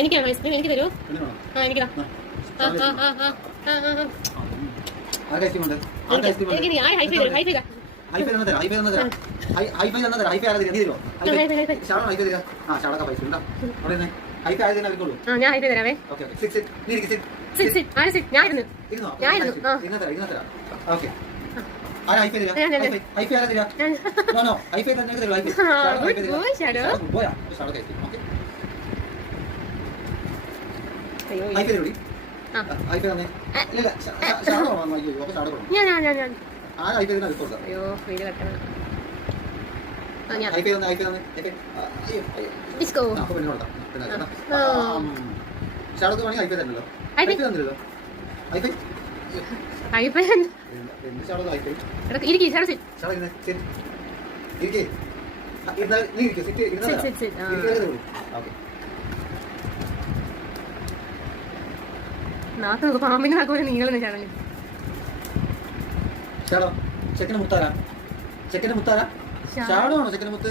എനിക്കാണ് ഐസ്ക്രീം. എനിക്ക് തരൂ. ആ എനിക്കതാ. നാക്ക് പാമ്പിന്റെ നാക്ക് പോലെ നീളുന്ന ചടങ്ങ്. ചെക്കനെ മുത്താരാ? ചെക്കനെ മുത്താരാ? ഷാഡോ ആണോ ചെക്കനെ മുത്ത്?